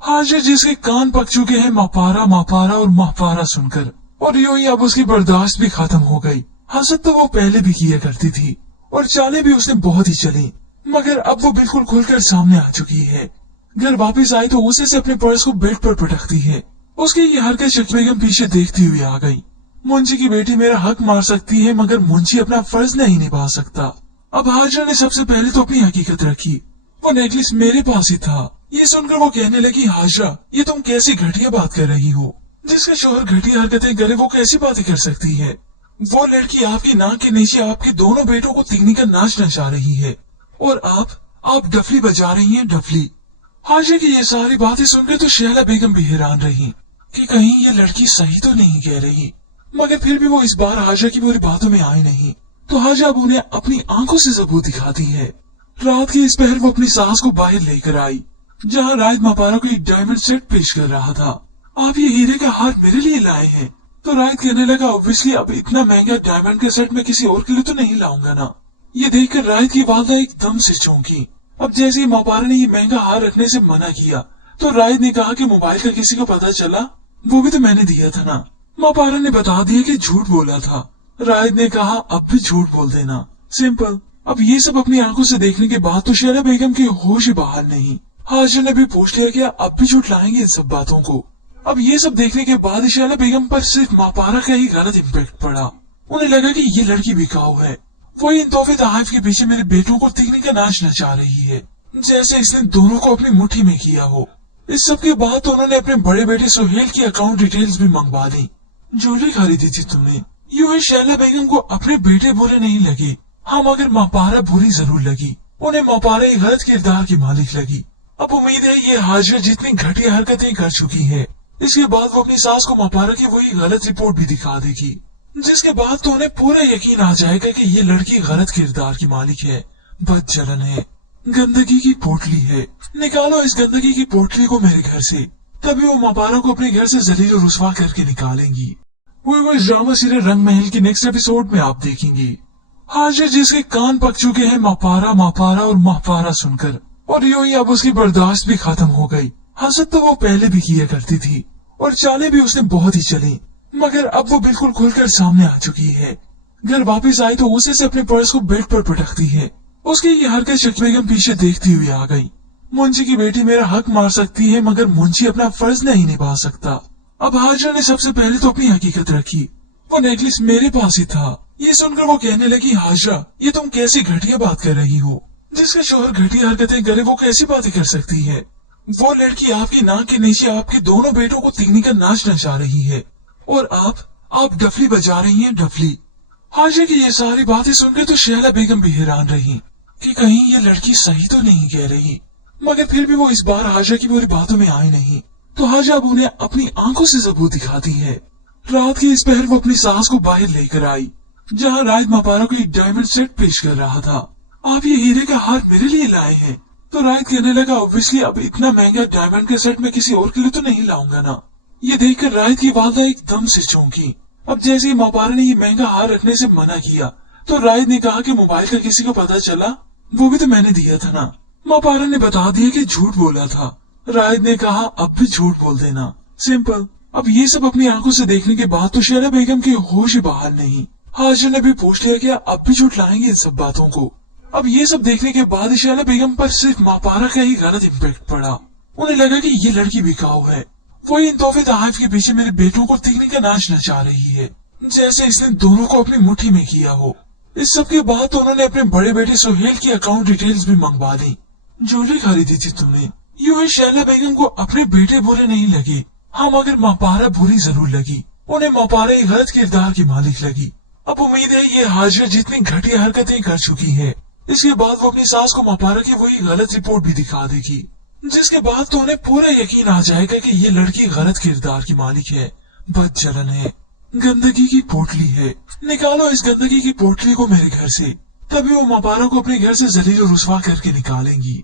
हाजिर जिसके कान पक चुके हैं मापारा मापारा और महपारा सुनकर, और यूं ही अब उसकी बर्दाश्त भी खत्म हो गई। हसद तो वो पहले भी किया करती थी और चालें भी उसने बहुत ही चली, मगर अब वो बिल्कुल खुलकर सामने आ चुकी है। घर वापस आई तो उसे से अपने पर्स को बेड पर पटकती है। उसकी ये हरकत शकील बेगम पीछे देखती हुई आ गई। मुंशी की बेटी मेरा हक मार सकती है, मगर मुंशी अपना फर्ज नहीं निभा सकता। अब हाजिरा ने सबसे पहले तो अपनी हकीकत रखी, वो नेकलेस मेरे पास ही था। ये सुनकर वो कहने लगी, हाजिरा ये तुम कैसी घटिया बात कर रही हो, जिसका शोहर घटिया हरकतें करे वो कैसी बातें कर सकती है। वो लड़की आपकी नाक के नीचे आपके दोनों बेटों को तीखने का नाच नचा रही है, और आप डफली बजा रही हैं, डफली। हाजिरा की ये सारी बातें सुनकर तो शैला बेगम भी हैरान रही कि कहीं ये लड़की सही तो नहीं कह रही, मगर फिर भी वो इस बार हाजिरा की पूरी बातों में आई नहीं, तो हाजिरा अब उन्हें अपनी आंखों से सबूत दिखाती है। रात के इस पहर वो अपनी सास को बाहर लेकर आई, जहाँ रायत मापारा को एक डायमंड सेट पेश कर रहा था। आप ये हीरे का हार मेरे लिए लाए हैं? तो रायत कहने लगा, ऑब्वियसली अब इतना महंगा डायमंड का सेट मैं किसी और के लिए तो नहीं लाऊंगा ना। ये देखकर रायत की वालदा एकदम से चौंकी। अब जैसे ही मापारा ने ये महंगा हार रखने से मना किया, तो रायत ने कहा कि मोबाइल का किसी को पता चला, वो भी तो मैंने दिया था ना। मापारा ने बता दिया कि झूठ बोला था। रायत ने कहा, अब भी झूठ बोल देना, सिंपल। अब ये सब अपनी आंखों से देखने के बाद तो शैला बेगम की होश ही बाहर नहीं। हाजिर ने भी पूछ लिया कि अब भी झुठलाएंगे इन सब बातों को। अब ये सब देखने के बाद शैला बेगम पर सिर्फ मापारा का ही गलत इम्पैक्ट पड़ा। उन्हें लगा कि ये लड़की बिकाऊ है, वो इन तोहफे तोहफ के पीछे मेरे बेटों को तीखने का नाच नचा रही है, जैसे इसने दोनों को अपनी मुट्ठी में किया हो। इस सब के बाद तो उन्होंने अपने बड़े बेटे सुहेल की अकाउंट डिटेल्स भी मंगवा दी। ज्वेलरी खरीदी थी तुमने, यूं ही शैला बेगम को अपने बेटे बुरे नहीं लगे, हाँ मगर मापारा बुरी जरूर लगी। उन्हें मापारा एक गलत किरदार की मालिक लगी। अब उम्मीद है ये हाजिरा जितनी घटिया हरकतें कर चुकी है, इसके बाद वो अपनी सास को मापारा की वही गलत रिपोर्ट भी दिखा देगी, जिसके बाद तो उन्हें पूरा यकीन आ जाएगा कि ये लड़की गलत किरदार की मालिक है, बदचलन है, गंदगी की पोटली है। निकालो इस गंदगी की पोटली को मेरे घर से, तभी वो मापारा को अपने घर से जलील और रुस्वा करके निकालेंगी। वो इस ड्रामा सीरियल रंग महल की नेक्स्ट एपिसोड में आप देखेंगे। हाजिर जिसके कान पक चुके हैं मापारा मापारा और महपारा सुनकर, और यूं ही अब उसकी बर्दाश्त भी खत्म हो गई। हसद तो वो पहले भी किया करती थी और चालें भी उसने बहुत ही चली, मगर अब वो बिल्कुल खुलकर सामने आ चुकी है। घर वापस आई तो उसे से अपने पर्स को बेड पर पटकती है। उसकी ये हरकत शकील बेगम पीछे देखती हुई आ गई। मुंशी की बेटी मेरा हक मार सकती है, मगर मुंशी अपना फर्ज नहीं निभा सकता। अब हाजिरा ने सबसे पहले तो अपनी हकीकत रखी, वो नेकलेस मेरे पास ही था। ये सुनकर वो कहने लगी, हाजिरा ये तुम कैसी घटिया बात कर रही हो, जिसका शोहर घटिया हरकतें करे वो कैसी बातें कर सकती है। वो लड़की आपकी नाक के नीचे आपके दोनों बेटों को तीखने का नाच नचा रही है, और आप डफली बजा रही हैं, डफली। हाजिरा की ये सारी बातें सुनकर तो शैला बेगम भी हैरान रही कि कहीं ये लड़की सही तो नहीं कह रही, मगर फिर भी वो इस बार हाजिरा की पूरी बातों में आई नहीं, तो हाजिरा अब उन्हें अपनी आंखों से सबूत दिखाती है। रात के इस पहर वो अपनी सास को बाहर लेकर आई, जहाँ रायत मापारा को एक डायमंड सेट पेश कर रहा था। आप ये हीरे का हार मेरे लिए लाए हैं? तो रायत कहने लगा, ऑब्वियसली अब इतना महंगा डायमंड का सेट मैं किसी और के लिए तो नहीं लाऊंगा ना। ये देखकर रायत की वालदा एकदम से चौंकी। अब जैसे ही मापारा ने ये महंगा हार रखने से मना किया, तो रायत ने कहा कि मोबाइल का किसी को पता चला, वो भी तो मैंने दिया था ना। मापारा ने बता दिया कि झूठ बोला था। रायत ने कहा, अब भी झूठ बोल देना, सिंपल। अब ये सब अपनी आंखों से देखने के बाद तो शैला बेगम की होश ही बाहर नहीं। हाजिर ने भी पूछ लिया कि अब भी झुठलाएंगे इन सब बातों को। अब ये सब देखने के बाद शैला बेगम पर सिर्फ मापारा का ही गलत इम्पैक्ट पड़ा। उन्हें लगा कि ये लड़की बिकाऊ है, वही इन तोहफे तोहफ के पीछे मेरे बेटों को तीखने का नाच नचा रही है, जैसे इसने दोनों को अपनी मुट्ठी में किया हो। इस सब के बाद तो उन्होंने अपने बड़े बेटे सुहेल की अकाउंट डिटेल्स भी मंगवा दी। ज्वेलरी खरीदी थी तुमने, यूं ही शैला बेगम को अपने बेटे बुरे नहीं लगे। हाँ, मगर मापारा बुरी जरूर लगी। उन्हें मापारा एक गलत किरदार की मालिक लगी। अब उम्मीद है ये हाजिरा जितनी घटिया हरकतें कर चुकी है, इसके बाद वो अपनी सास को मापारा की वही गलत रिपोर्ट भी दिखा देगी, जिसके बाद तो उन्हें पूरा यकीन आ जाएगा कि ये लड़की गलत किरदार की मालिक है, बदचलन है, गंदगी की पोटली है। निकालो इस गंदगी की पोटली को मेरे घर से, तभी वो मापारा को अपने घर से जलील और रुसवा करके निकालेंगी।